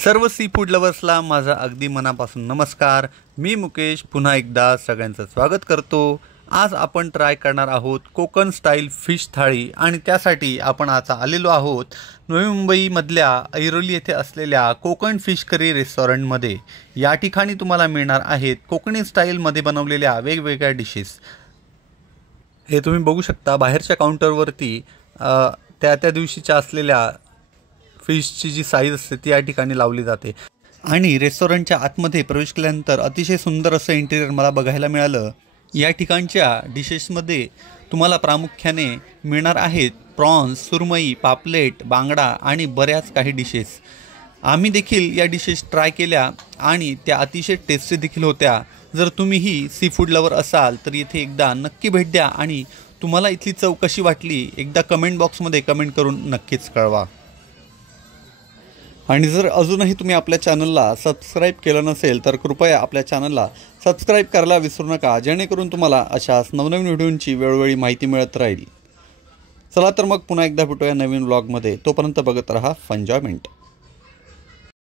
सर्व sea food लवर्सला माझा अगदी मनापासून नमस्कार। मी मुकेश पुन्हा एकदा सगळ्यांचं स्वागत करतो। आज आपण ट्राय करणार आहोत कोकण स्टाईल फिश थाळी आणि त्यासाठी आपण आता आलेलो आहोत नवी मुंबईमधल्या ऐरोली येथे असलेल्या कोकण फिश करी रेस्टॉरंटमध्ये। या ठिकाणी तुम्हाला मिळणार आहेत कोकणी स्टाईलमध्ये बनवलेल्या वेगवेगळ्या डिशेस। हे तुम्ही बघू शकता बाहेरच्या काउंटरवरती त्या दिवशीच्या असलेल्या फिशची जी साईज असते ती या ठिकाणी लावली जाते आणि रेस्टॉरंटच्या आतमध्ये प्रवेश केल्यानंतर अतिशय सुंदर असं इंटेरियर मला बघायला मिळालं। या ठिकाणच्या डिशेसमध्ये तुम्हाला प्रामुख्याने मिळणार आहेत प्रॉन्स, सुरमई, पापलेट, बांगडा आणि बऱ्याच काही डिशेस। आम्ही देखील या डिशेस ट्राय केल्या आणि त्या अतिशय टेस्टी देखील होत्या। जर तुम्हीही सी फूड लवर असाल तर इथे एकदा नक्की भेट द्या आणि तुम्हाला इथली चव कशी वाटली एकदा कमेंट बॉक्समध्ये कमेंट करून नक्कीच कळवा। आणि जर अजूनही तुम्ही आपल्या चॅनलला सबस्क्राईब केलं नसेल तर कृपया आपल्या चॅनलला सबस्क्राईब करायला विसरू नका, जेणेकरून तुम्हाला अशाच नवनवीन व्हिडिओंची वेळोवेळी माहिती मिळत राहील। चला तर मग पुन्हा एकदा भेटूया नवीन व्लॉगमध्ये। तोपर्यंत बघत रहा फंजॉयमेंट।